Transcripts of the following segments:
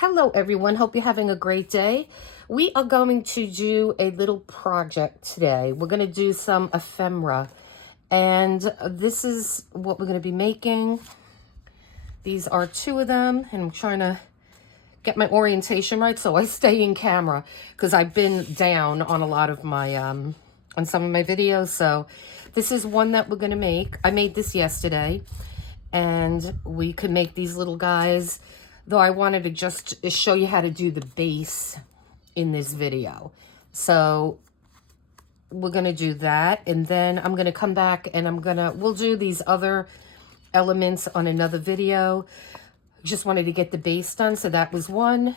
Hello everyone, hope you're having a great day. We are going to do a little project today. We're going to do some ephemera, and this is what we're going to be making. These are two of them, and I'm trying to get my orientation right so I stay in camera because I've been down on a lot of my on some of my videos. So this is one that we're going to make. I made this yesterday, and we could make these little guys, though I wanted to just show you how to do the base in this video. So we're going to do that, and then I'm going to come back and we'll do these other elements on another video. Just wanted to get the base done. So that was one.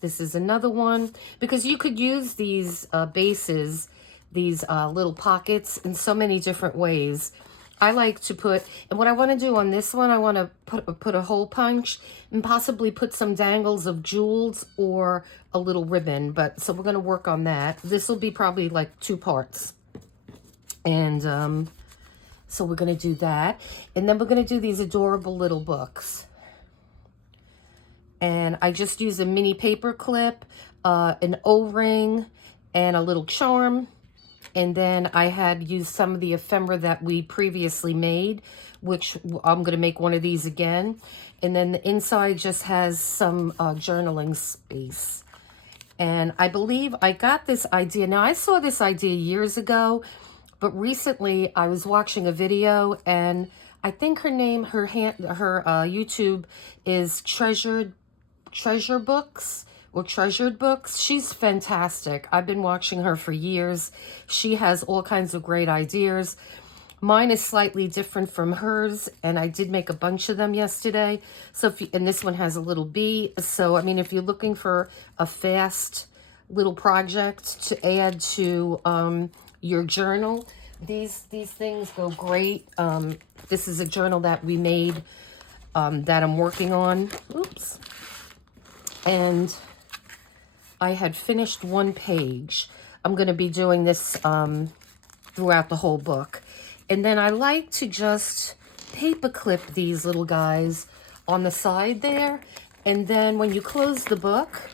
This is another one, because you could use these bases, these little pockets, in so many different ways. I like to put, and what I want to do on this one, I want to put a hole punch and possibly put some dangles of jewels or a little ribbon. But so we're going to work on that. This will be probably like 2 parts. And so we're going to do that. And then we're going to do these adorable little books. And I just use a mini paper clip, an O-ring, and a little charm. And then I had used some of the ephemera that we previously made, which I'm going to make one of these again. And then the inside just has some journaling space. And I believe I got this idea. Now, I saw this idea years ago, but recently I was watching a video, and I think her name, her YouTube is Treasured Books. Or Treasured Books. She's fantastic. I've been watching her for years. She has all kinds of great ideas. Mine is slightly different from hers, and I did make a bunch of them yesterday. So and this one has a little bee. So I mean, if you're looking for a fast little project to add to your journal, these things go great. This is a journal that we made that I'm working on. Oops. And I had finished 1 page. I'm going to be doing this throughout the whole book. And then I like to just paper clip these little guys on the side there. And then when you close the book,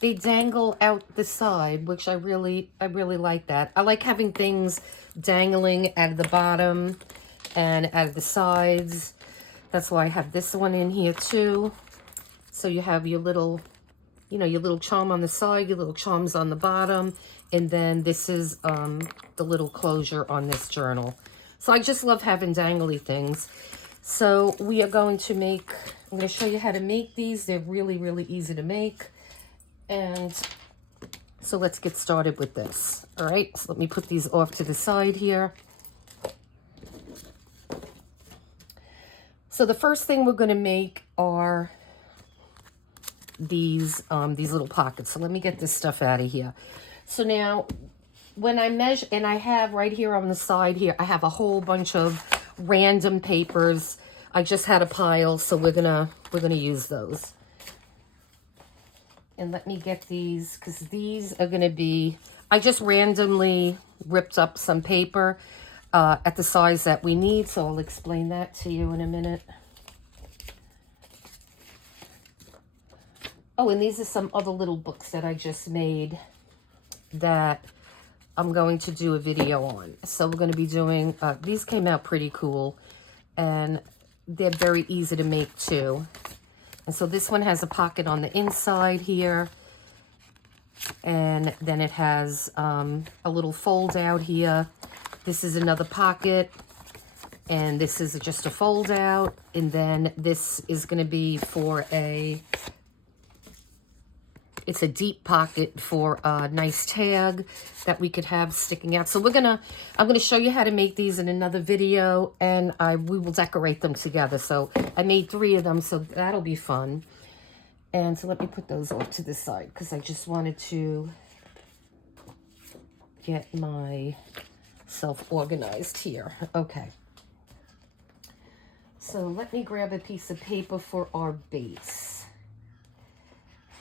they dangle out the side, which I really like that. I like having things dangling at the bottom and at the sides. That's why I have this one in here too. So you have your little, your little charm on the side, your little charms on the bottom, and then this is the little closure on this journal. So I just love having dangly things. So we are going to make, I'm going to show you how to make these. They're really easy to make. And so let's get started with this. All right, so let me put these off to the side here. So the first thing we're going to make are these little pockets. So let me get this stuff out of here. So now when I measure, and I have right here on the side here, I have a whole bunch of random papers. I just had a pile, so we're gonna use those. And let me get these, because these are gonna be, I just randomly ripped up some paper at the size that we need, so I'll explain that to you in a minute. Oh, and these are some other little books that I just made that I'm going to do a video on. So we're going to be doing, these came out pretty cool, and they're very easy to make too. And so this one has a pocket on the inside here, and then it has a little fold out here. This is another pocket, and this is just a fold out, and then this is going to be for it's a deep pocket for a nice tag that we could have sticking out. So I'm gonna show you how to make these in another video, and we will decorate them together. So I made 3 of them, so that'll be fun. And so let me put those off to the side, because I just wanted to get myself organized here. Okay. So let me grab a piece of paper for our base.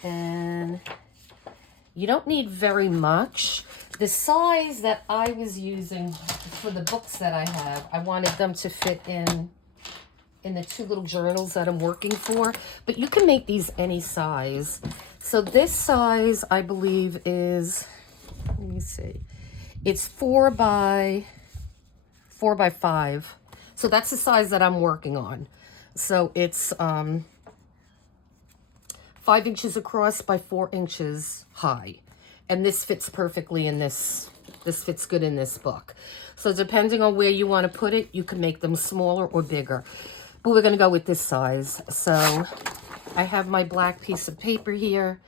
And you don't need very much. The size that I was using for the books that I have, I wanted them to fit in in the two little journals that I'm working for, but you can make these any size. So this size, I believe, is, let me see, it's 4 by 5. So that's the size that I'm working on. So it's 5 inches across by 4 inches high. And this fits perfectly in this fits good in this book. So depending on where you want to put it, you can make them smaller or bigger. But we're going to go with this size. So I have my black piece of paper here,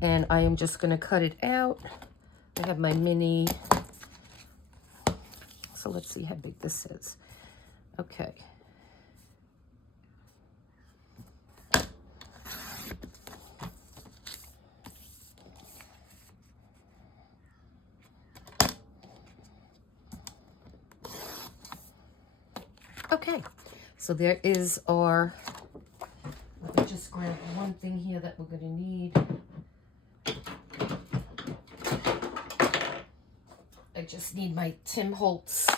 and I am just going to cut it out. I have my mini. So let's see how big this is. Okay. Okay, so there is our, let me just grab one thing here that we're going to need. I just need my Tim Holtz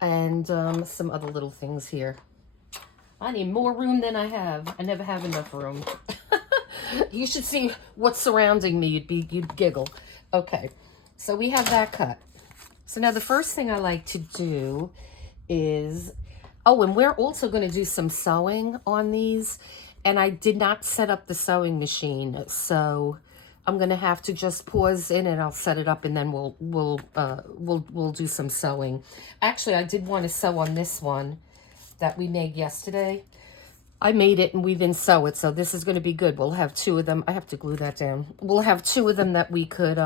and some other little things here. I need more room than I have. I never have enough room. You should see what's surrounding me. You'd giggle. Okay, so we have that cut. So now the first thing I like to do is, oh, and we're also going to do some sewing on these. And I did not set up the sewing machine, so I'm going to have to just pause in and I'll set it up, and then we'll do some sewing. Actually, I did want to sew on this one that we made yesterday. I made it and we didn't sew it, so this is going to be good. We'll have 2 of them. I have to glue that down. We'll have 2 of them that we could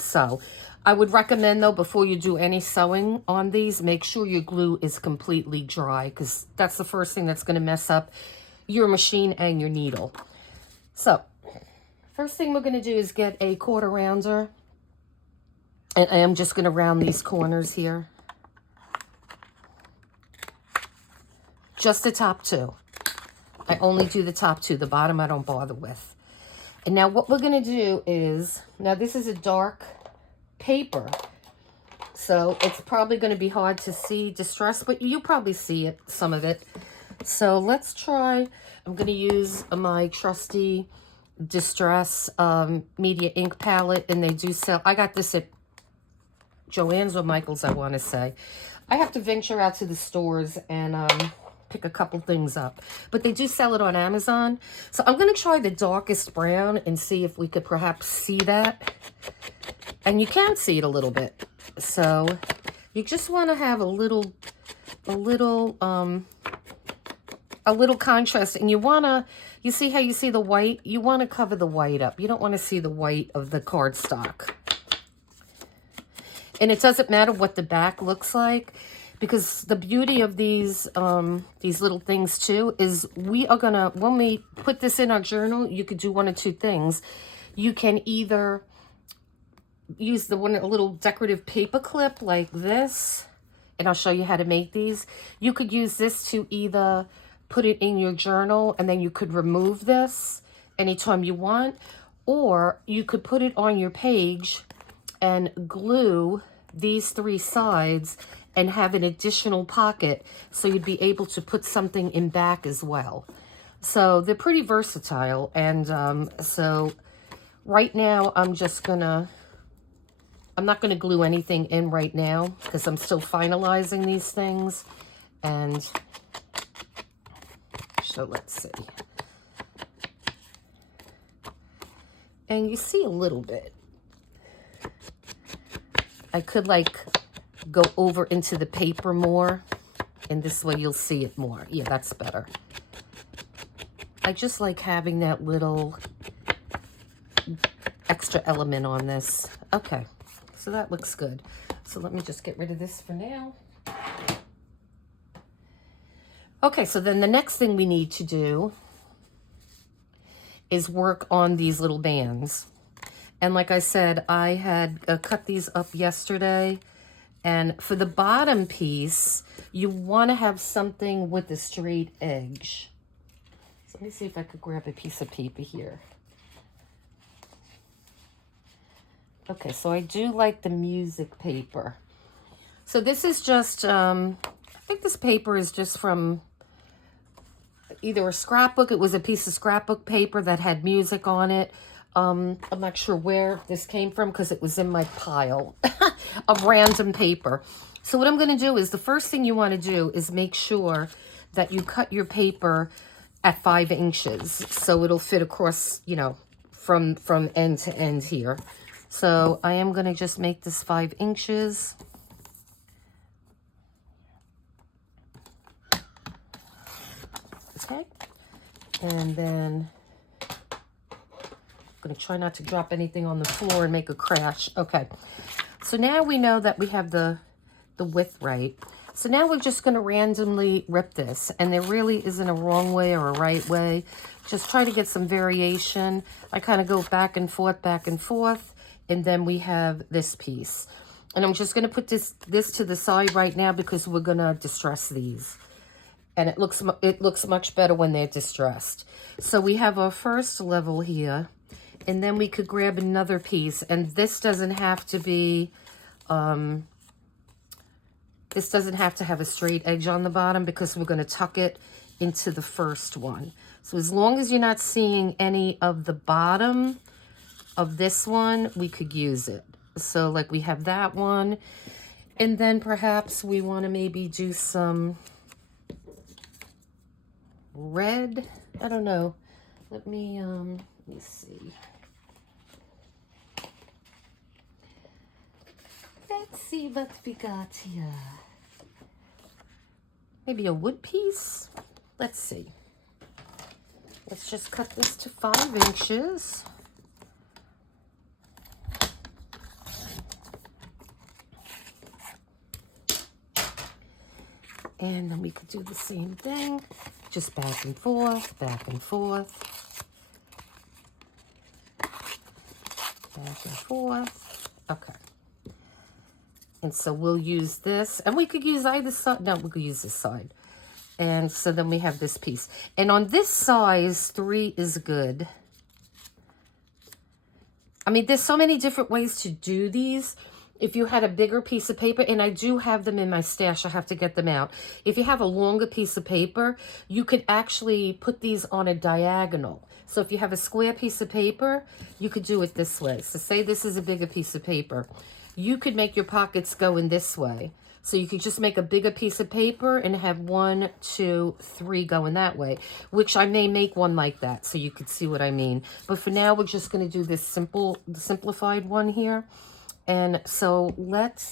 sew. I would recommend, though, before you do any sewing on these, make sure your glue is completely dry, because that's the first thing that's going to mess up your machine and your needle. So first thing we're going to do is get a 1/4 rounder, and I am just going to round these corners here. Just the top 2. I only do the top 2. The bottom I don't bother with. And now what we're going to do is, now this is a dark paper, so it's probably going to be hard to see distress, but you probably see it, some of it. So let's try, I'm going to use my trusty Distress Media ink palette, and they do sell, I got this at Joann's or Michael's, I want to say. I have to venture out to the stores and pick a couple things up, but they do sell it on Amazon. So I'm going to try the darkest brown and see if we could perhaps see that. And you can see it a little bit. So you just want to have a little contrast, and you see how you see the white? You want to cover the white up. You don't want to see the white of the cardstock. And it doesn't matter what the back looks like, because the beauty of these little things too is we are gonna, when we put this in our journal, you could do one of 2 things. You can either use a little decorative paper clip like this, and I'll show you how to make these. You could use this to either put it in your journal, and then you could remove this anytime you want, or you could put it on your page and glue these 3 sides and have an additional pocket, so you'd be able to put something in back as well. So they're pretty versatile. And so right now I'm not gonna glue anything in right now, because I'm still finalizing these things. And so let's see. And you see a little bit. I could go over into the paper more, and this way you'll see it more. Yeah, that's better. I just like having that little extra element on this. Okay, so that looks good. So let me just get rid of this for now. Okay, so then the next thing we need to do is work on these little bands. And like I said, I had cut these up yesterday. And for the bottom piece, you want to have something with a straight edge. So let me see if I could grab a piece of paper here. Okay, so I do like the music paper. So this is just, I think this paper is just from either a scrapbook. It was a piece of scrapbook paper that had music on it. I'm not sure where this came from because it was in my pile of random paper. So what I'm going to do is the first thing you want to do is make sure that you cut your paper at 5 inches. So it'll fit across, you know, from end to end here. So I am going to just make this 5 inches. Okay. And then I'm going to try not to drop anything on the floor and make a crash. Okay. So now we know that we have the width right. So now we're just going to randomly rip this. And there really isn't a wrong way or a right way. Just try to get some variation. I kind of go back and forth, and then we have this piece. And I'm just going to put this to the side right now because we're going to distress these. And it looks much better when they're distressed. So we have our first level here. And then we could grab another piece. And this doesn't have to be... this doesn't have to have a straight edge on the bottom because we're going to tuck it into the first one. So as long as you're not seeing any of the bottom of this one, we could use it. So like we have that one. And then perhaps we want to maybe do some red. I don't know. Let me see. Let's see what we got here. Maybe a wood piece? Let's see. Let's just cut this to 5 inches. And then we could do the same thing. Just back and forth, back and forth. Back and forth. Okay. And so we'll use this, and we could use either side. No, we could use this side. And so then we have this piece. And on this size, 3 is good. I mean, there's so many different ways to do these. If you had a bigger piece of paper, and I do have them in my stash, I have to get them out. If you have a longer piece of paper, you could actually put these on a diagonal. So if you have a square piece of paper, you could do it this way. So say this is a bigger piece of paper. You could make your pockets go in this way. So you could just make a bigger piece of paper and have 1, 2, 3 going that way, which I may make one like that so you could see what I mean. But for now, we're just going to do this simplified one here. And so let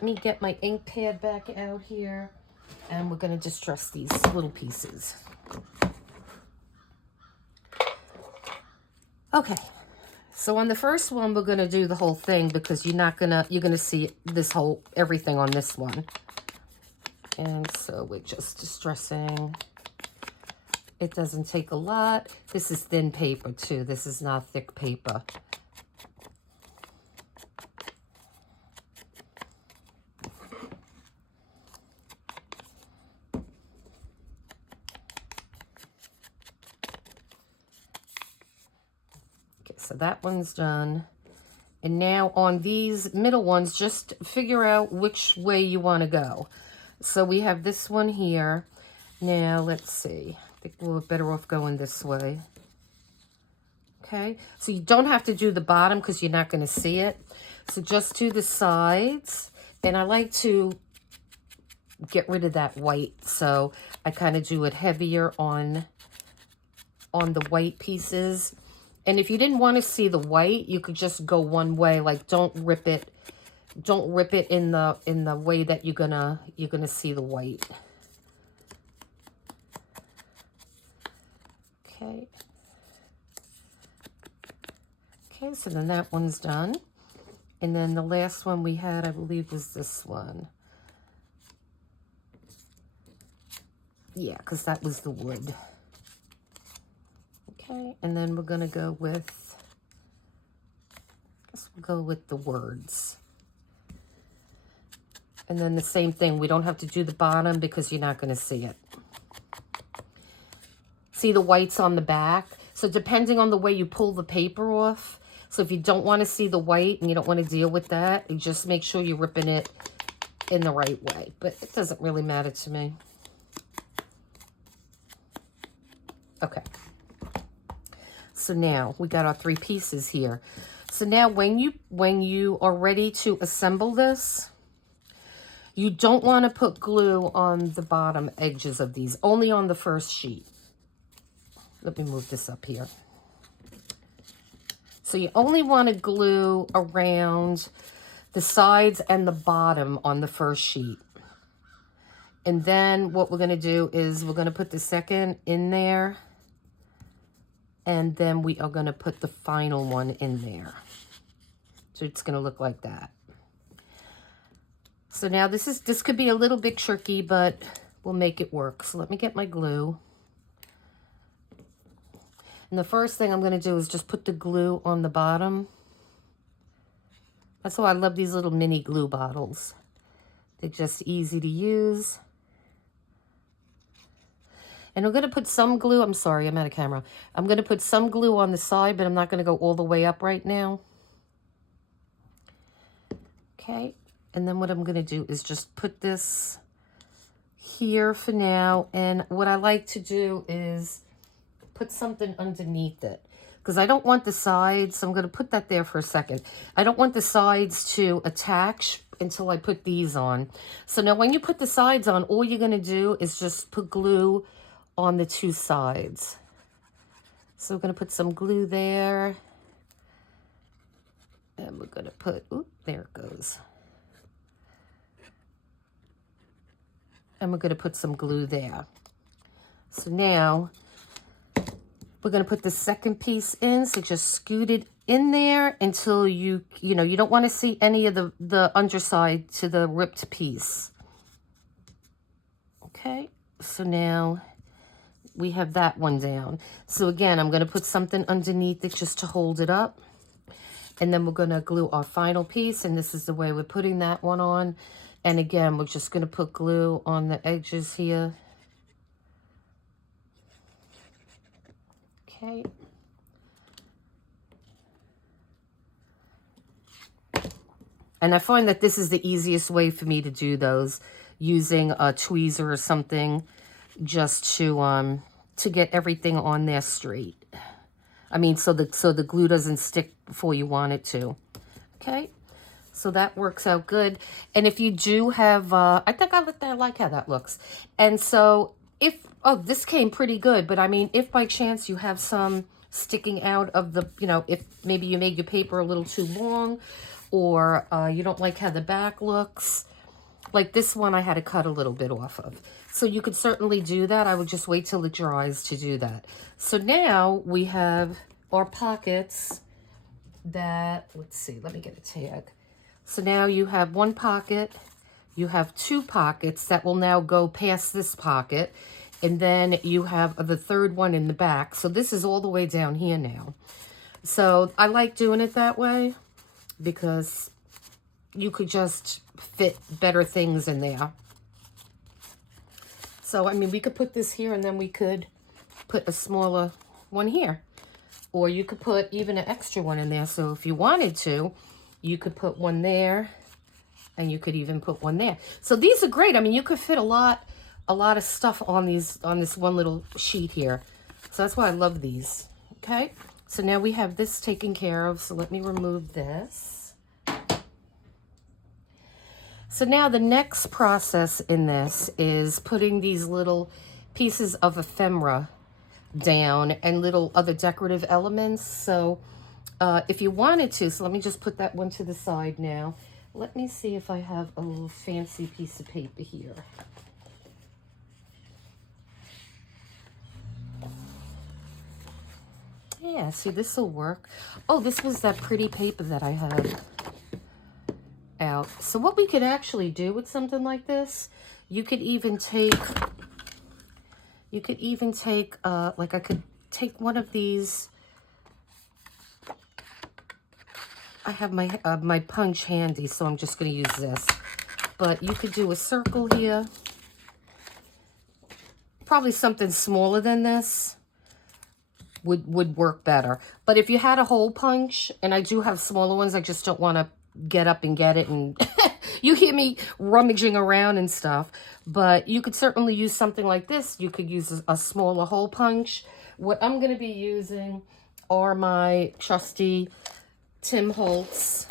me get my ink pad back out here, and we're going to distress these little pieces. Okay. So on the first one, we're going to do the whole thing because you're going to see everything on this one. And so we're just distressing. It doesn't take a lot. This is thin paper too. This is not thick paper. So that one's done. And now on these middle ones, just figure out which way you want to go. So we have this one here. Now, let's see. I think we're better off going this way. Okay. So you don't have to do the bottom because you're not going to see it. So just do the sides. And I like to get rid of that white. So I kind of do it heavier on the white pieces. And if you didn't want to see the white, you could just go one way. Like don't rip it in the way that you're gonna see the white. Okay. Okay, so then that one's done. And then the last one we had, I believe, was this one. Yeah, because that was the wood. Okay, and then we're going to go with, I guess we'll go with the words. And then the same thing, we don't have to do the bottom because you're not going to see it. See the whites on the back? So depending on the way you pull the paper off, so if you don't want to see the white and you don't want to deal with that, you just make sure you're ripping it in the right way. But it doesn't really matter to me. Okay. So now we got our 3 pieces here. So now when you are ready to assemble this, you don't want to put glue on the bottom edges of these, only on the first sheet. Let me move this up here. So you only want to glue around the sides and the bottom on the first sheet. And then what we're going to do is we're going to put the second in there. And then we are going to put the final one in there. So it's going to look like that. So now this could be a little bit tricky, but we'll make it work. So let me get my glue. And the first thing I'm going to do is just put the glue on the bottom. That's why I love these little mini glue bottles. They're just easy to use. And I'm going to put some glue. I'm sorry, I'm out of camera. I'm going to put some glue on the side, but I'm not going to go all the way up right now. Okay. And then what I'm going to do is just put this here for now. And what I like to do is put something underneath it, because I don't want the sides. So I'm going to put that there for a second. I don't want the sides to attach until I put these on. So now when you put the sides on, all you're going to do is just put glue on the 2 sides. So we're going to put some glue there. And we're going to put, oop, there it goes. And we're going to put some glue there. So now we're going to put the second piece in. So just scoot it in there until you don't want to see any of the underside to the ripped piece. Okay, so now we have that one down. So again, I'm going to put something underneath it just to hold it up. And then we're going to glue our final piece. And this is the way we're putting that one on. And again, we're just going to put glue on the edges here. Okay. And I find that this is the easiest way for me to do those, using a tweezer or something, just to get everything on there straight. I mean, so the glue doesn't stick before you want it to. Okay, so that works out good. And if you do have, I think I like how that looks. And so if, oh, this came pretty good, but I mean, if by chance you have some sticking out of the, if maybe you made your paper a little too long, or you don't like how the back looks, like this one I had to cut a little bit off of. So you could certainly do that. I would just wait till it dries to do that. So now we have our pockets that, let's see, let me get a tag. So now you have 1 pocket, you have 2 pockets that will now go past this pocket, and then you have the 3rd one in the back. So this is all the way down here now. So I like doing it that way because you could just fit better things in there. So, I mean, we could put this here and then we could put a smaller one here. Or you could put even an extra one in there. So if you wanted to, you could put one there and you could even put one there. So these are great. I mean, you could fit a lot of stuff on this one little sheet here. So that's why I love these. Okay. So now we have this taken care of. So let me remove this. So now the next process in this is putting these little pieces of ephemera down and little other decorative elements. So if you wanted to, so let me just put that one to the side now. Let me see if I have a little fancy piece of paper here. Yeah, see, this will work. Oh, this was that pretty paper that I had out. So what we could actually do with something like this, you could even take like I could take one of these. I have my my punch handy, so I'm just going to use this. But you could do a circle here. Probably something smaller than this would work better. But if you had a hole punch, and I do have smaller ones, I just don't want to get up and get it, and you hear me rummaging around and stuff. But you could certainly use something like this. You could use a smaller hole punch, What I'm going to be using are my trusty Tim Holtz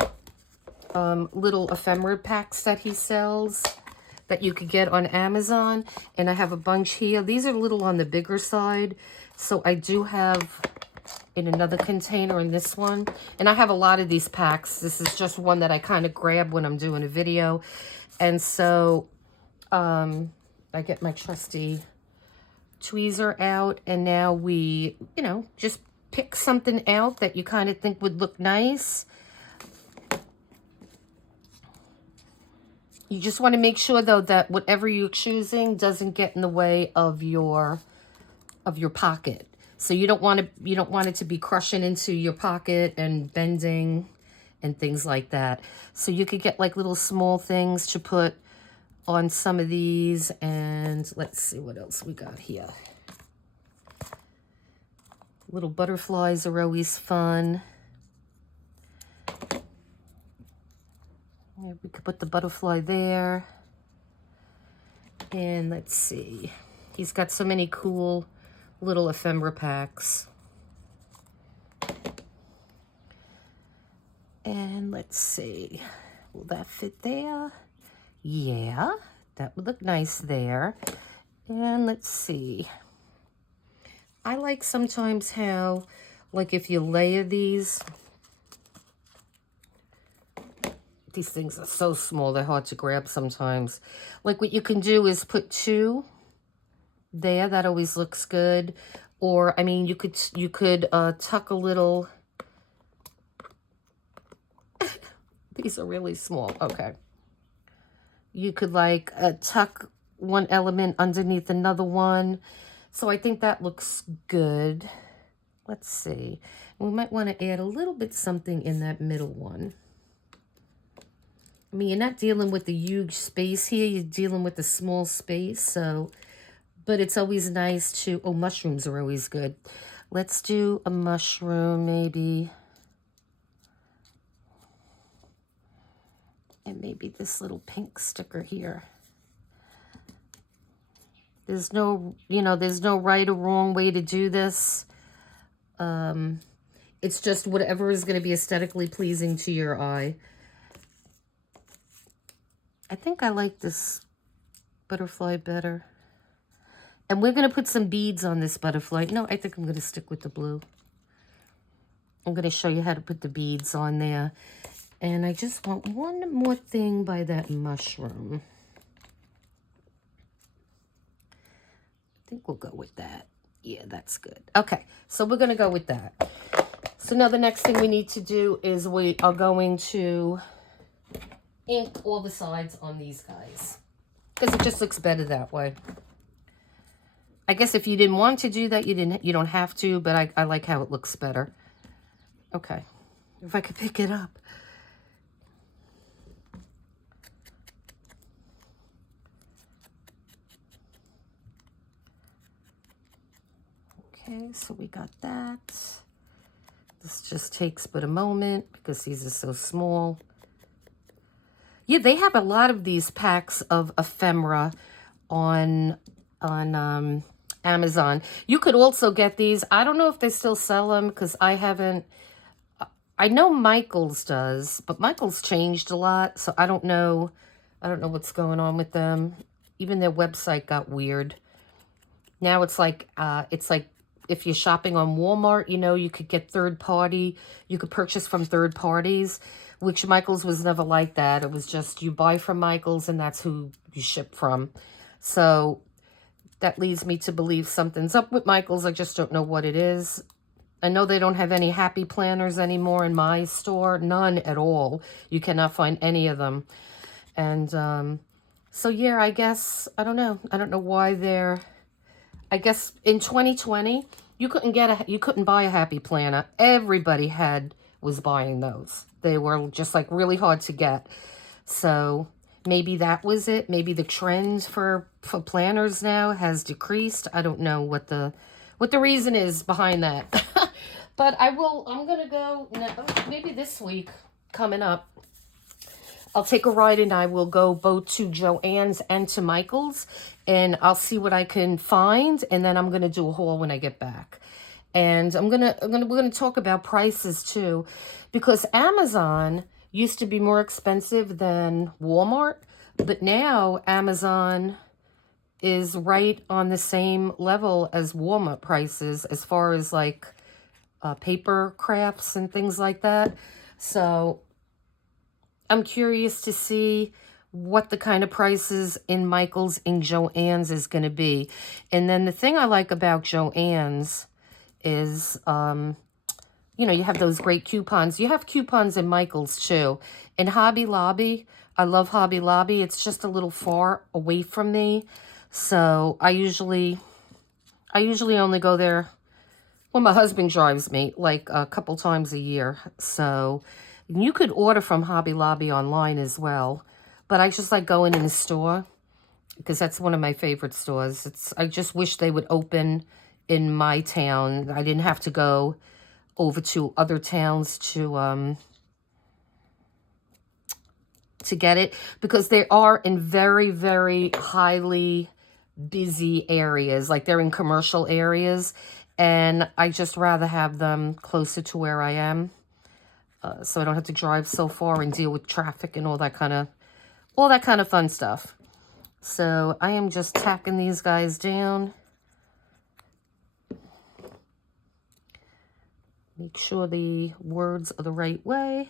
little ephemera packs that he sells that you could get on Amazon. And I have a bunch here. These are a little on the bigger side. So I do have in another container in this one. And I have a lot of these packs. This is just one that I kind of grab when I'm doing a video. And so I get my trusty tweezer out, and now we, you know, just pick something out that you kind of think would look nice. You just want to make sure though that whatever you're choosing doesn't get in the way of your pocket. So you don't want it to be crushing into your pocket and bending and things like that. So you could get like little small things to put on some of these. And let's see what else we got here. Little butterflies are always fun. We could put the butterfly there. And let's see. He's got so many cool little ephemera packs. And let's see. Will that fit there? Yeah, that would look nice there. And let's see. I like sometimes how, like if you layer these things are so small, they're hard to grab sometimes. Like what you can do is put two there, that always looks good. Or, I mean, you could tuck a little, these are really small, okay. You could like tuck one element underneath another one. So I think that looks good. Let's see. We might want to add a little bit something in that middle one. I mean, you're not dealing with the huge space here. You're dealing with the small space. So, but it's always nice to, oh, mushrooms are always good. Let's do a mushroom maybe. And maybe this little pink sticker here. There's no, you know, there's no right or wrong way to do this. It's just whatever is going to be aesthetically pleasing to your eye. I think I like this butterfly better. And we're going to put some beads on this butterfly. No, I think I'm going to stick with the blue. I'm going to show you how to put the beads on there. And I just want one more thing by that mushroom. I think we'll go with that. Yeah, that's good. Okay, so we're going to go with that. So now the next thing we need to do is we are going to ink all the sides on these guys, because it just looks better that way. I guess if you didn't want to do that, you don't have to, but I like how it looks better. Okay, if I could pick it up. Okay, so we got that. This just takes but a moment because these are so small. Yeah, they have a lot of these packs of ephemera on Amazon. You could also get these. I don't know if they still sell them because I haven't. I know Michael's does, but Michael's changed a lot, so I don't know. I don't know what's going on with them. Even their website got weird. Now it's like if you're shopping on Walmart, you know, you could get third party. You could purchase from third parties, which Michael's was never like that. It was just you buy from Michael's and that's who you ship from. So that leads me to believe something's up with Michael's. I just don't know what it is. I know they don't have any happy planners anymore in my store. None at all. You cannot find any of them. And so, yeah, I guess, I don't know. I don't know why they're... I guess in 2020, you couldn't buy a happy planner. Everybody was buying those. They were just like really hard to get. So maybe that was it. Maybe the trend for planners now has decreased. I don't know what the reason is behind that. But I'm gonna go maybe this week coming up. I'll take a ride and I will go both to Joann's and to Michael's, and I'll see what I can find, and then I'm going to do a haul when I get back. And we're gonna talk about prices too, because Amazon used to be more expensive than Walmart, but now Amazon is right on the same level as Walmart prices as far as like paper crafts and things like that. So I'm curious to see what the kind of prices in Michael's and Joann's is going to be. And then the thing I like about Joann's is, you know, you have those great coupons. You have coupons in Michael's too. In Hobby Lobby, I love Hobby Lobby. It's just a little far away from me. So I usually only go there when my husband drives me, like a couple times a year. So you could order from Hobby Lobby online as well. But I just like going in the store because that's one of my favorite stores. I just wish they would open in my town. I didn't have to go over to other towns to get it, because they are in very, very highly busy areas. Like they're in commercial areas, and I just rather have them closer to where I am, so I don't have to drive so far and deal with traffic and all that kind of fun stuff. So I am just tacking these guys down. Make sure the words are the right way.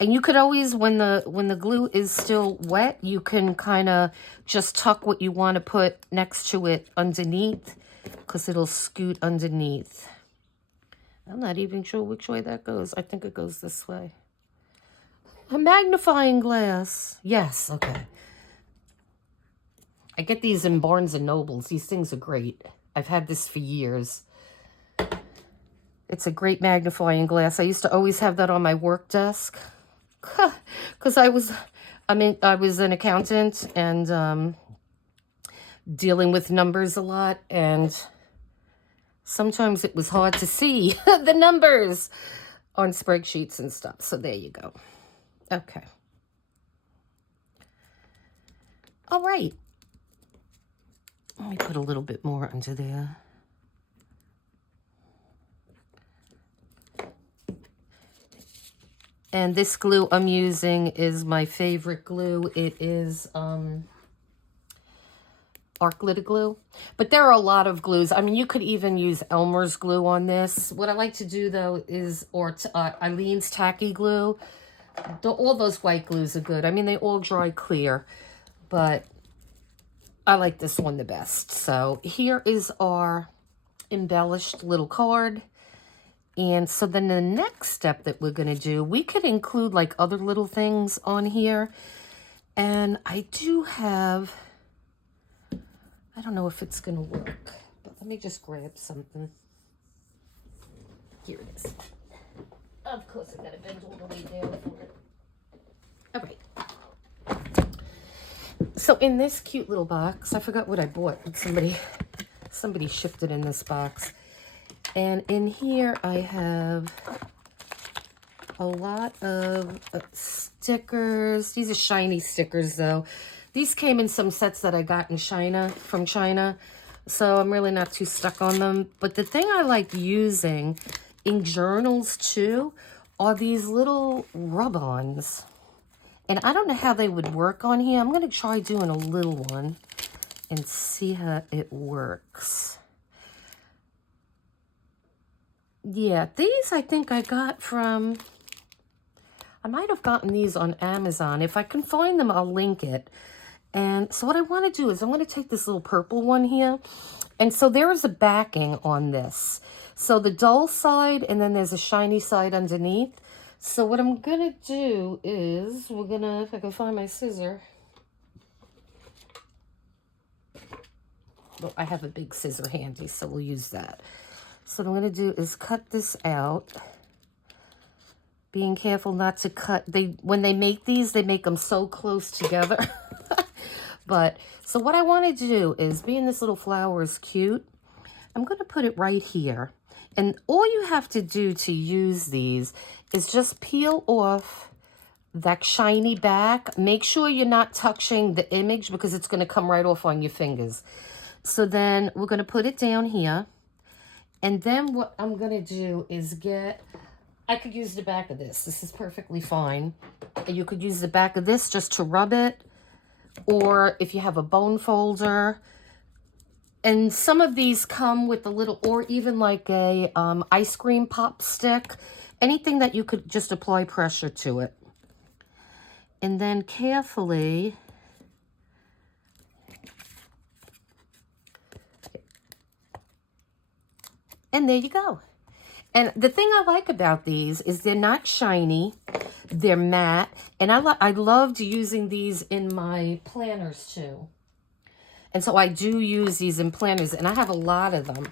And you could always, when the glue is still wet, you can kind of just tuck what you want to put next to it underneath, because it'll scoot underneath. I'm not even sure which way that goes. I think it goes this way. A magnifying glass. Yes, okay. I get these in Barnes & Nobles. These things are great. I've had this for years. It's a great magnifying glass. I used to always have that on my work desk. Because I was an accountant and dealing with numbers a lot, and sometimes it was hard to see the numbers on spreadsheets and stuff. So there you go. Okay. All right. Let me put a little bit more under there. And this glue I'm using is my favorite glue. It is Arc Glitter glue. But there are a lot of glues. I mean, you could even use Elmer's glue on this. What I like to do, though, is Eileen's Tacky Glue. All those white glues are good. I mean, they all dry clear. But I like this one the best. So here is our embellished little card. And so then the next step that we're going to do, we could include like other little things on here. And I do have, I don't know if it's going to work, but let me just grab something. Here it is. Of course, I got to bend all the way down for it. All right. So in this cute little box, I forgot what I bought. Somebody shipped it in this box. And in here, I have a lot of stickers. These are shiny stickers, though. These came in some sets that I got in from China. So I'm really not too stuck on them. But the thing I like using in journals, too, are these little rub-ons. And I don't know how they would work on here. I'm going to try doing a little one and see how it works. Yeah, these I think I got from, I might have gotten these on Amazon. If I can find them, I'll link it. And so what I want to do is I'm going to take this little purple one here. And so there is a backing on this. So the dull side, and then there's a shiny side underneath. So what I'm going to do is, we're going to, if I can find my scissor. Well, I have a big scissor handy, so we'll use that. So what I'm going to do is cut this out. Being careful not to cut. When they make these, they make them so close together. But, so what I want to do is, being this little flower is cute, I'm going to put it right here. And all you have to do to use these is just peel off that shiny back. Make sure you're not touching the image, because it's going to come right off on your fingers. So then we're going to put it down here. And then what I'm going to do is I could use the back of this. This is perfectly fine. You could use the back of this just to rub it. Or if you have a bone folder. And some of these come with a little, or even like a ice cream pop stick. Anything that you could just apply pressure to it. And then carefully, and there you go. And the thing I like about these is they're not shiny, they're matte, and I loved using these in my planners too. And so I do use these in planners, and I have a lot of them.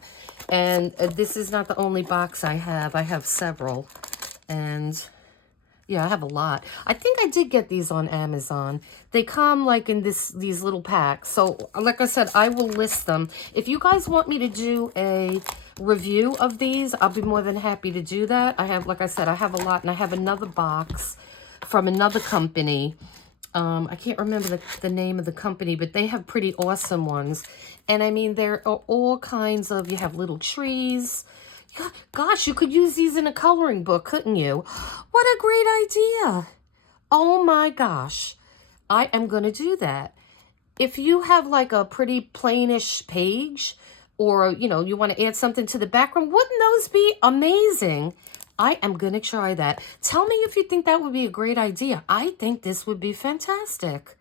And this is not the only box I have several. And yeah, I have a lot. I think I did get these on Amazon. They come like in these little packs. So like I said, I will list them. If you guys want me to do a review of these, I'll be more than happy to do that. I have, like I said, I have a lot, and I have another box from another company. I can't remember the name of the company, but they have pretty awesome ones. And I mean, there are all kinds of, you have little trees. Gosh, you could use these in a coloring book, couldn't you? What a great idea. Oh my gosh. I am going to do that. If you have like a pretty plainish page, or, you know, you want to add something to the background, wouldn't those be amazing? I am going to try that. Tell me if you think that would be a great idea. I think this would be fantastic.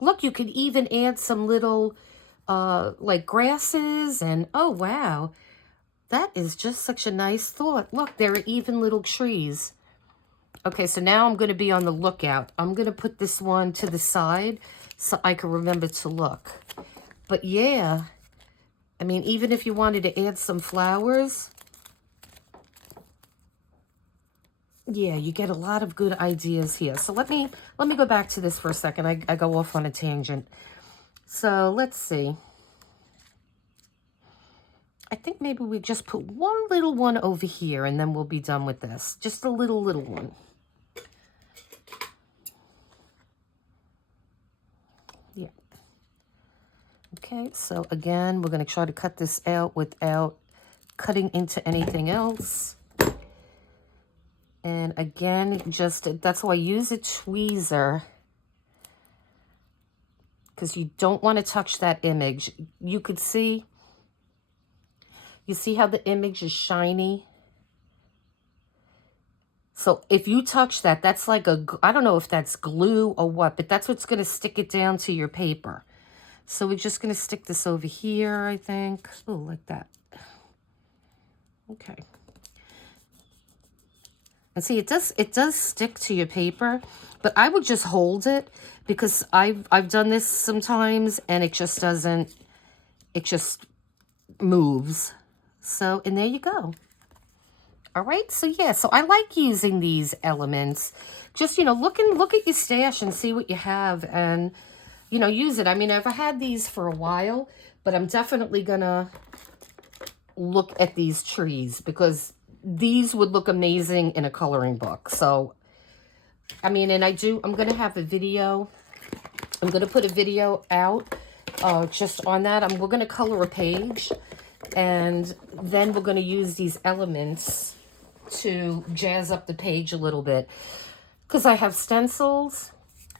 Look, you could even add some little, like grasses, and oh, wow. That is just such a nice thought. Look, there are even little trees. Okay, so now I'm going to be on the lookout. I'm going to put this one to the side so I can remember to look. But yeah, I mean, even if you wanted to add some flowers, yeah, you get a lot of good ideas here. So let me go back to this for a second. I go off on a tangent. So let's see. I think maybe we just put one little one over here, and then we'll be done with this. Just a little one. Yeah. Okay, so again, we're going to try to cut this out without cutting into anything else. And again, that's why I use a tweezer, because you don't want to touch that image. You could see, you see how the image is shiny? So if you touch that, that's like I don't know if that's glue or what, but that's what's going to stick it down to your paper. So we're just going to stick this over here, I think. Oh, like that. Okay. And see, it does stick to your paper, but I would just hold it, because I've done this sometimes and it just doesn't, it just moves. So, and there you go. All right, so yeah, so I like using these elements. Just, you know, look at your stash and see what you have, and, you know, use it. I mean, I've had these for a while, but I'm definitely gonna look at these trees, because these would look amazing in a coloring book. So, I mean, and I'm going to have a video. I'm going to put a video out just on that. We're going to color a page, and then we're going to use these elements to jazz up the page a little bit, because I have stencils,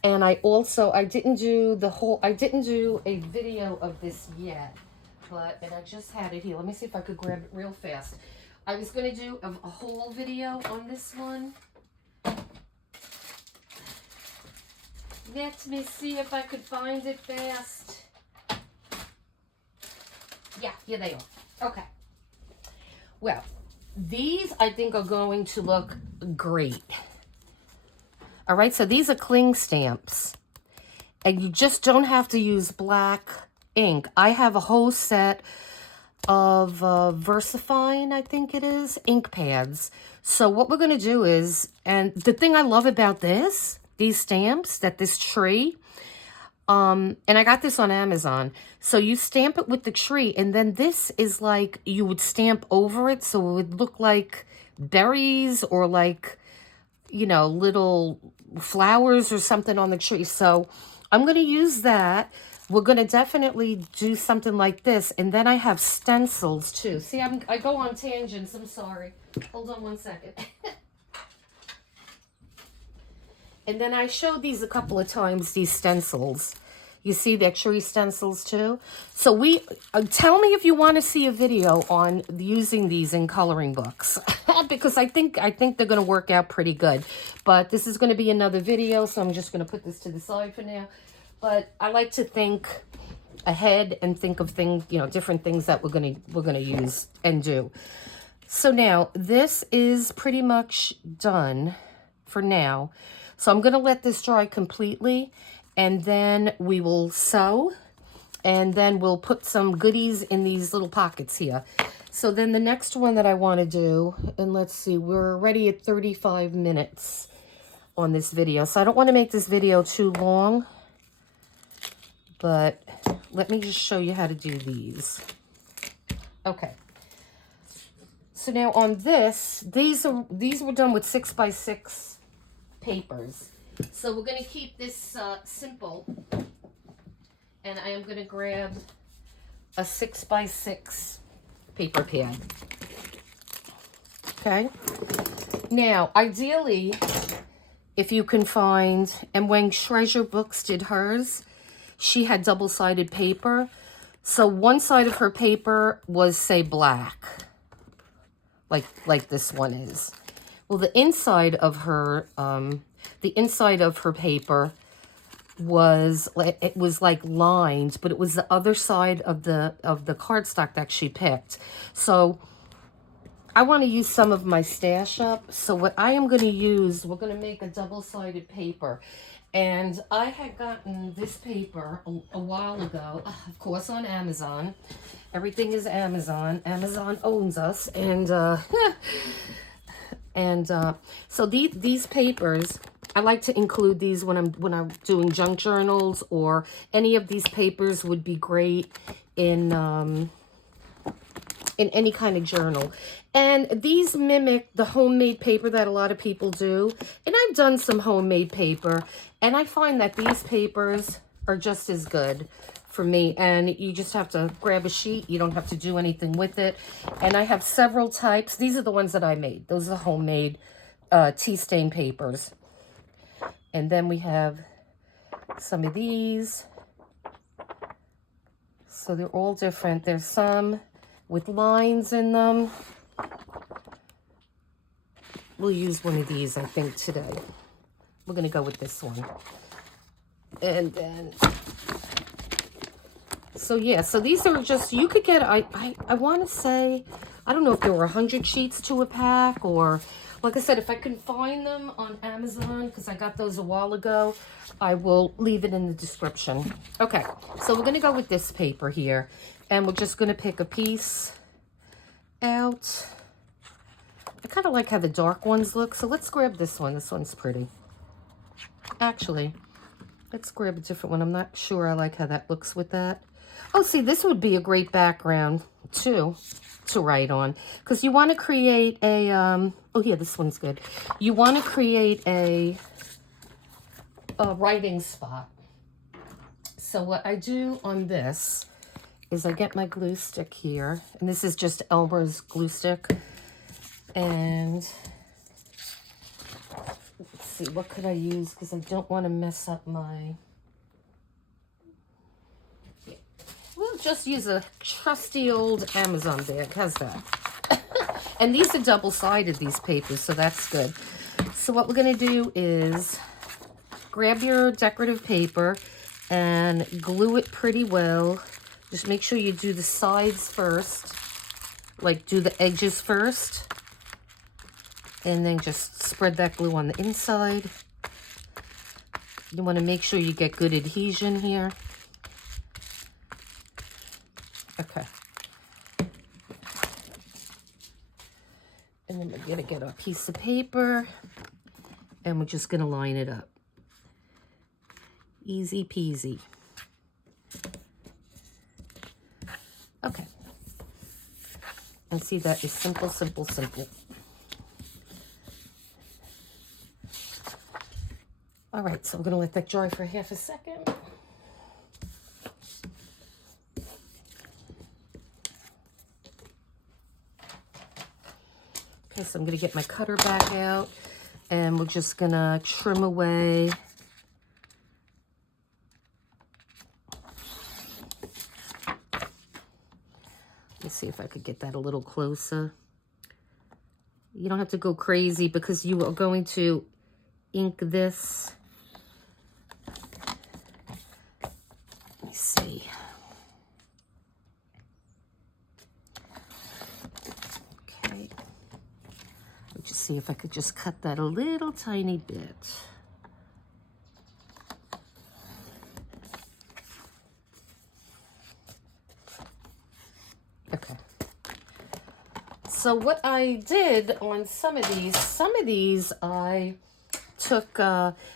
and I didn't do a video of this yet, and I just had it here. Let me see if I could grab it real fast. I was going to do a whole video on this one. Let me see if I could find it fast. Yeah, here they are. Okay. Well, these I think are going to look great. All right, so these are cling stamps. And you just don't have to use black ink. I have a whole set of VersaFine, I think it is, ink pads. So what we're going to do is, and the thing I love about these stamps, this tree, and I got this on Amazon. So you stamp it with the tree, and then this is like, you would stamp over it, so it would look like berries, or like, you know, little flowers or something on the tree. So I'm going to use that. we're going to definitely do something like this. And then I have stencils too. See, I go on tangents. I'm sorry. Hold on one second. And then I showed these a couple of times, these stencils. You see the tree stencils too? So tell me if you want to see a video on using these in coloring books. Because I think they're going to work out pretty good. But this is going to be another video, so I'm just going to put this to the side for now. But I like to think ahead and think of things, you know, different things that we're gonna use and do. So now this is pretty much done for now. So I'm gonna let this dry completely, and then we will sew, and then we'll put some goodies in these little pockets here. So then the next one that I want to do, and let's see, we're already at 35 minutes on this video, so I don't want to make this video too long. But let me just show you how to do these. Okay. So now on this, these were done with 6x6 papers. So we're going to keep this simple. And I am going to grab a 6x6 paper pad. Okay. Now, ideally, if you can find, and when Treasure Books did hers, she had double-sided paper. So one side of her paper was, say, black, like this one is. Well, the inside of her paper was like lined, but it was the other side of the cardstock that she picked. So I want to use some of my stash up. So what I am going to use, we're going to make a double-sided paper. And I had gotten this paper a while ago, of course, on Amazon. Everything is Amazon. Amazon owns us. And so these papers, I like to include these when I'm doing junk journals, or any of these papers would be great in any kind of journal. And these mimic the homemade paper that a lot of people do. And I've done some homemade paper, and I find that these papers are just as good for me. And you just have to grab a sheet. You don't have to do anything with it. And I have several types. These are the ones that I made. Those are homemade tea stain papers. And then we have some of these. So they're all different. There's some with lines in them. We'll use one of these, I think, today. We're going to go with this one. And then, so yeah, so these are just, you could get, I want to say, I don't know if there were 100 sheets to a pack, or, like I said, if I can find them on Amazon, because I got those a while ago, I will leave it in the description. Okay, so we're going to go with this paper here, and we're just going to pick a piece out. I kind of like how the dark ones look, so let's grab this one. This one's pretty. Actually, let's grab a different one. I'm not sure I like how that looks with that. Oh, see, this would be a great background, too, to write on. Because you want to create a, oh, yeah, this one's good. You want to create a writing spot. So what I do on this is I get my glue stick here. And this is just Elmer's glue stick. And let's see, what could I use? Because I don't want to mess up my... Yeah. We'll just use a trusty old Amazon bag. How's that? And these are double-sided, these papers, so that's good. So what we're going to do is grab your decorative paper and glue it pretty well. Just make sure you do the sides first. Like, do the edges first. And then just spread that glue on the inside. You want to make sure you get good adhesion here. Okay. And then we're going to get our piece of paper, and we're just going to line it up. Easy peasy. Okay. And see, that is simple, simple, simple. All right, so I'm going to let that dry for half a second. So I'm going to get my cutter back out, and we're just going to trim away. Let me see if I could get that a little closer. You don't have to go crazy because you are going to ink this. Let me see. Okay. Let's just see if I could just cut that a little tiny bit. Okay. So what I did on some of these I took,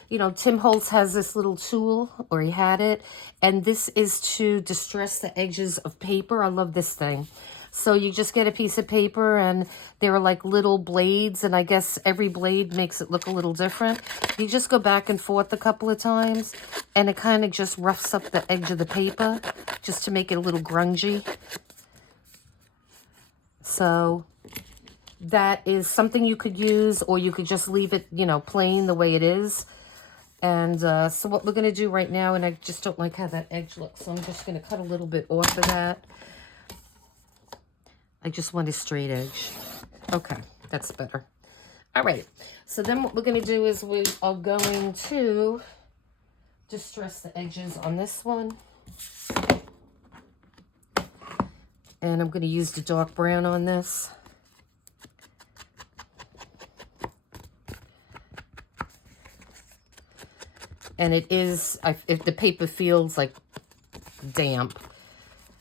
you know, Tim Holtz has this little tool, or he had it, and this is to distress the edges of paper. I love this thing. So you just get a piece of paper, and there are like little blades, and I guess every blade makes it look a little different. You just go back and forth a couple of times, and it kind of just roughs up the edge of the paper just to make it a little grungy. So that is something you could use, or you could just leave it, you know, plain the way it is. And so what we're going to do right now, and I just don't like how that edge looks, so I'm just going to cut a little bit off of that. I just want a straight edge. Okay, that's better. All right, so then what we're going to do is we are going to distress the edges on this one. And I'm going to use the dark brown on this. And it is, if the paper feels like damp.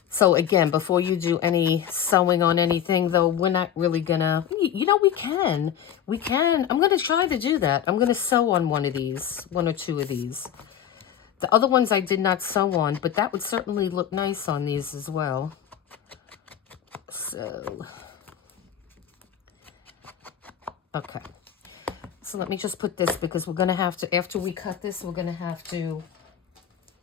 So again, before you do any sewing on anything, though, we're not really gonna, you know, we can. I'm gonna try to do that. I'm gonna sew on one of these, one or two of these. The other ones I did not sew on, but that would certainly look nice on these as well. So, okay. So let me just put this, because we're going to have to, after we cut this, we're going to have to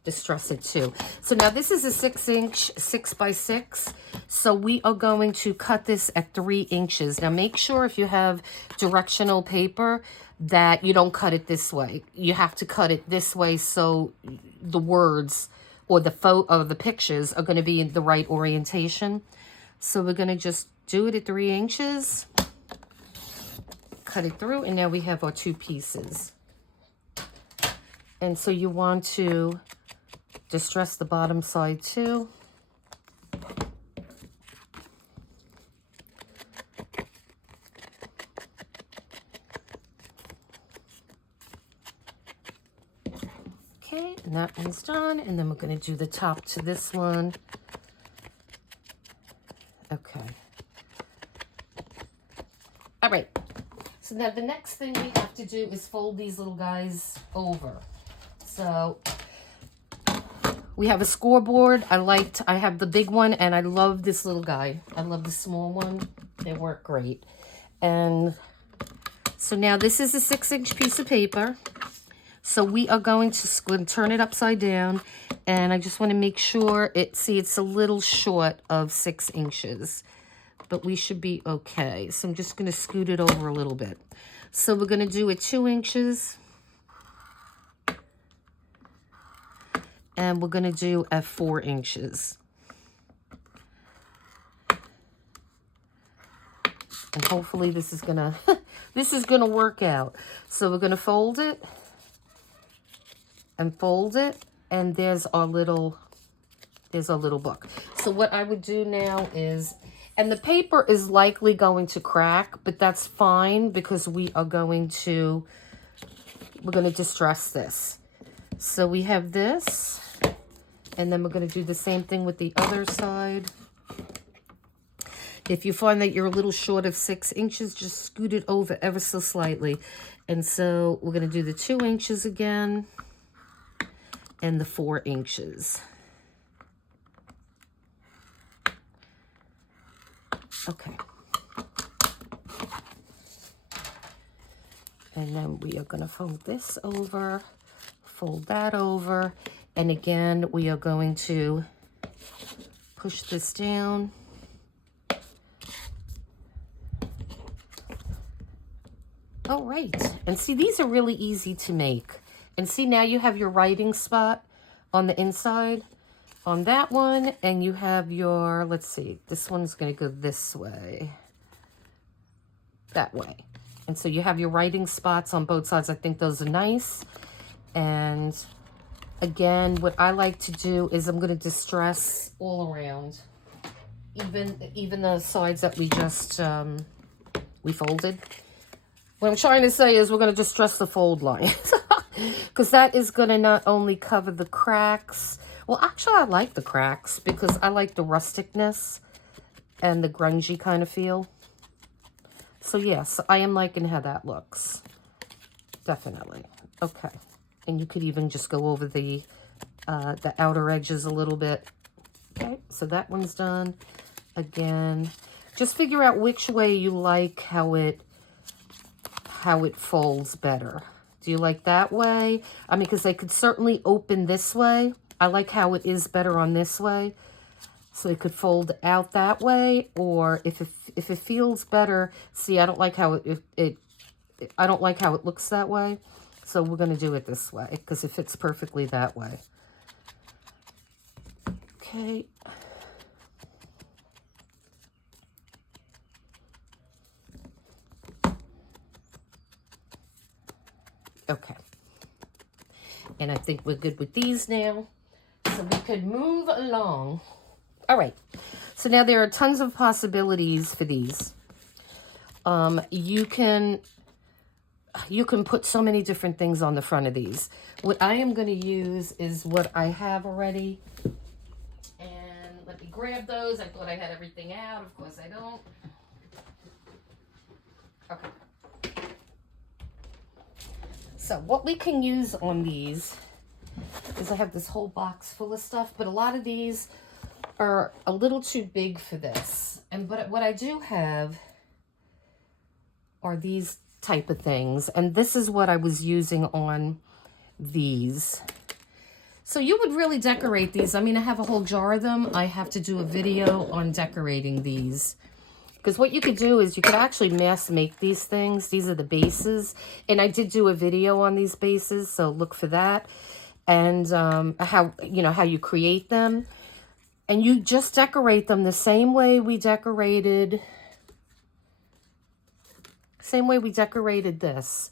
distress it too. So now this is a 6-inch 6x6. So we are going to cut this at 3 inches. Now make sure if you have directional paper that you don't cut it this way. You have to cut it this way so the words or the photo or the pictures are going to be in the right orientation. So we're going to just do it at 3 inches. Cut it through, and now we have our 2 pieces. And so you want to distress the bottom side too. Okay, and that one's done, and then we're going to do the top to this one. Okay. All right. So now the next thing we have to do is fold these little guys over. So we have a scoreboard. I have the big one, and I love this little guy. I love the small one. They work great. And so now this is a 6-inch piece of paper. So we are going to turn it upside down, and I just want to make sure it's a little short of 6 inches. But we should be okay. So I'm just going to scoot it over a little bit. So we're going to do it 2 inches. And we're going to do at 4 inches. And hopefully this is going to this is going to work out. So we're going to fold it and fold it, and there's our little book. So what I would do now is, and the paper is likely going to crack, but that's fine because we're going to distress this. So we have this, and then we're going to do the same thing with the other side. If you find that you're a little short of 6 inches, just scoot it over ever so slightly. And so we're going to do the 2 inches again and the 4 inches. Okay. And then we are going to fold this over, fold that over, and again, we are going to push this down. All right. And see, these are really easy to make. And see, now you have your writing spot on the inside on that one. And you have your, let's see, this one's going to go this way. That way. And so you have your writing spots on both sides. I think those are nice. And again, what I like to do is I'm going to distress all around. Even the sides that we just, we folded. What I'm trying to say is we're going to distress the fold line. Because that is going to not only cover the cracks. Well, actually, I like the cracks because I like the rusticness and the grungy kind of feel. So, yes, I am liking how that looks. Definitely. Okay. And you could even just go over the outer edges a little bit. Okay, so that one's done. Again, just figure out which way you like how it folds better. Do you like that way? I mean, because they could certainly open this way. I like how it is better on this way. So it could fold out that way, or if it feels better, see, I don't like how I don't like how it looks that way. So we're going to do it this way because it fits perfectly that way. Okay. Okay. And I think we're good with these now. So we could move along. All right. So now there are tons of possibilities for these. You can put so many different things on the front of these. What I am going to use is what I have already. And let me grab those. I thought I had everything out. Of course I don't. Okay. So what we can use on these is I have this whole box full of stuff, but a lot of these are a little too big for this. But what I do have are these type of things, and this is what I was using on these. So you would really decorate these. I mean, I have a whole jar of them. I have to do a video on decorating these. Because what you could do is you could actually mass make these things. These are the bases. And I did do a video on these bases, so look for that. And how you create them. And you just decorate them the same way we decorated this.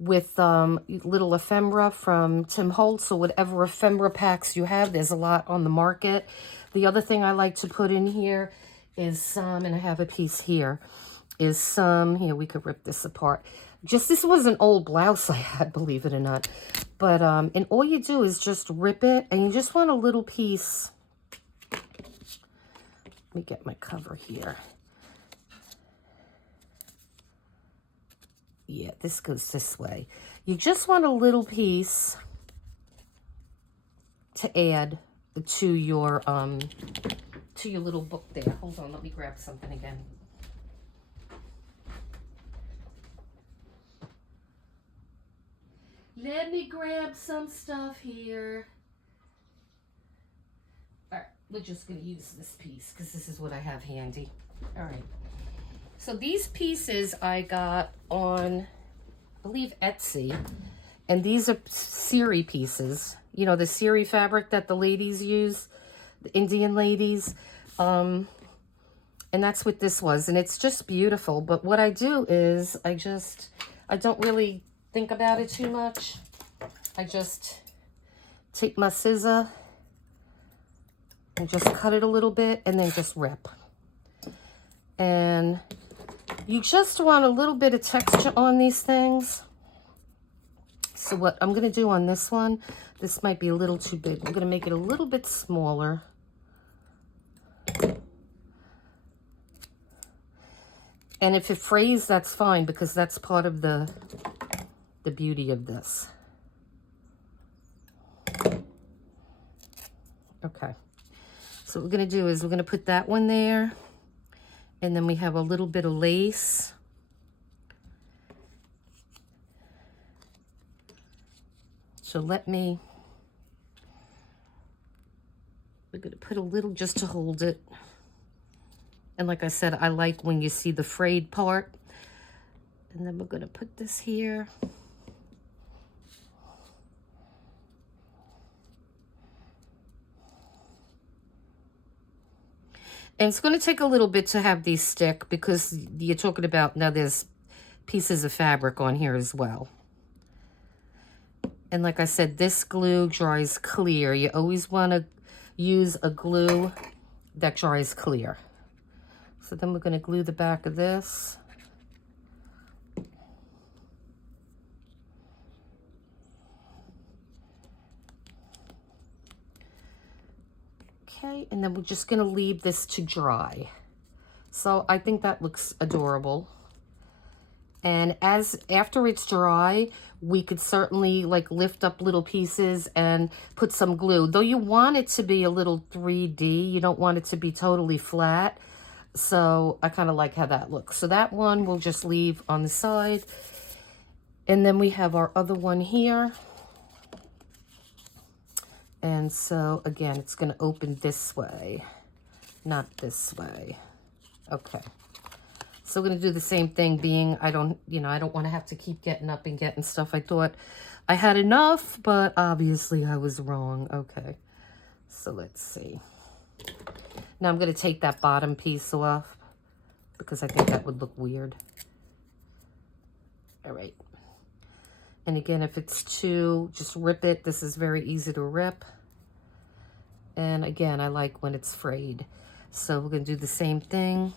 With little ephemera from Tim Holtz or whatever ephemera packs you have. There's a lot on the market. The other thing I like to put in here is some, and I have a piece here, is some, here, we could rip this apart. This was an old blouse I had, believe it or not. But, and all you do is just rip it, and you just want a little piece. Let me get my cover here. Yeah, this goes this way. You just want a little piece to add to your little book there. Hold on, let me grab something again. Let me grab some stuff here. All right, we're just going to use this piece because this is what I have handy. All right. So these pieces I got on, I believe, Etsy. And these are Siri pieces. You know, the Siri fabric that the ladies use, the Indian ladies. And that's what this was. And it's just beautiful. But what I do is I don't really think about it too much. I just take my scissor and just cut it a little bit and then just rip. And you just want a little bit of texture on these things. So what I'm going to do on this one, this might be a little too big. I'm going to make it a little bit smaller. And if it frays, that's fine because that's part of the beauty of this. Okay. So what we're going to do is we're going to put that one there. And then we have a little bit of lace. So we're going to put a little just to hold it. And like I said, I like when you see the frayed part. And then we're going to put this here. And it's going to take a little bit to have these stick because you're talking about, now there's pieces of fabric on here as well. And like I said, this glue dries clear. You always want to use a glue that dries clear. So then we're going to glue the back of this. Okay, and then we're just going to leave this to dry. So I think that looks adorable. And after it's dry, we could certainly like lift up little pieces and put some glue. Though you want it to be a little 3D, you don't want it to be totally flat. So I kind of like how that looks. So that one we'll just leave on the side. And then we have our other one here. And so again, it's going to open this way, not this way. Okay. So we're going to do the same thing, being I don't want to have to keep getting up and getting stuff. I thought I had enough, but obviously I was wrong. Okay. So let's see. Now I'm going to take that bottom piece off because I think that would look weird. All right. And again, if it's too, just rip it. This is very easy to rip. And again, I like when it's frayed. So we're going to do the same thing.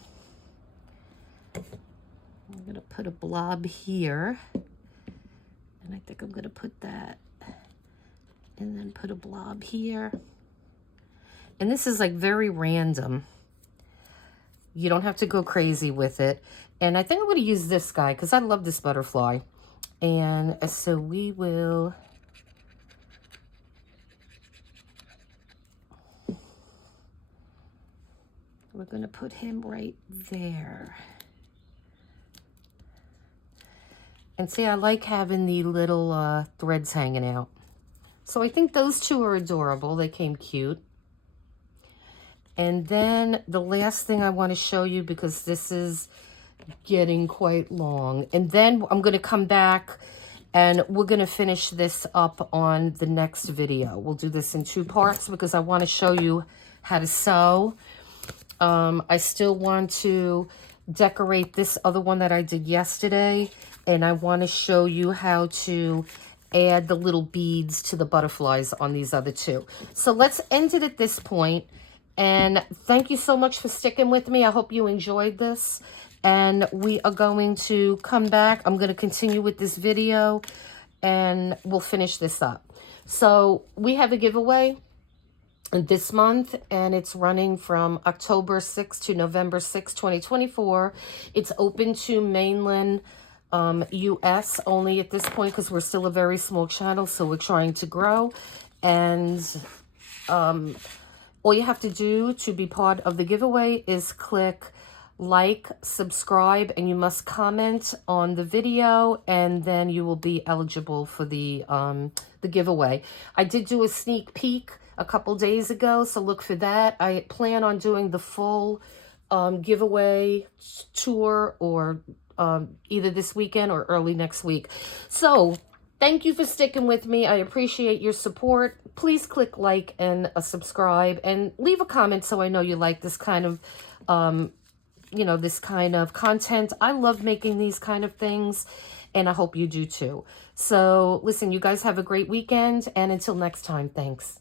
I'm going to put a blob here. And I think I'm going to put that. And then put a blob here. And this is like very random. You don't have to go crazy with it. And I think I'm going to use this guy because I love this butterfly. And so we're going to put him right there. And see, I like having the little threads hanging out. So I think those two are adorable. They came cute. And then the last thing I want to show you, because this is getting quite long, and then I'm going to come back and we're going to finish this up on the next video. We'll do this in 2 parts because I want to show you how to sew. I still want to decorate this other one that I did yesterday, and I want to show you how to add the little beads to the butterflies on these other 2. So let's end it at this point. And thank you so much for sticking with me. I hope you enjoyed this. And we are going to come back. I'm going to continue with this video and we'll finish this up. So we have a giveaway this month, and it's running from October 6th to November 6th, 2024. It's open to mainland US only at this point because we're still a very small channel, so we're trying to grow. And all you have to do to be part of the giveaway is click like, subscribe, and you must comment on the video, and then you will be eligible for the giveaway. I did do a sneak peek a couple days ago, so look for that. I plan on doing the full giveaway tour, or either this weekend or early next week. So thank you for sticking with me. I appreciate your support. Please click like and subscribe, and leave a comment so I know you like this kind of this kind of content. I love making these kind of things, and I hope you do too. So listen, you guys have a great weekend, and until next time, thanks.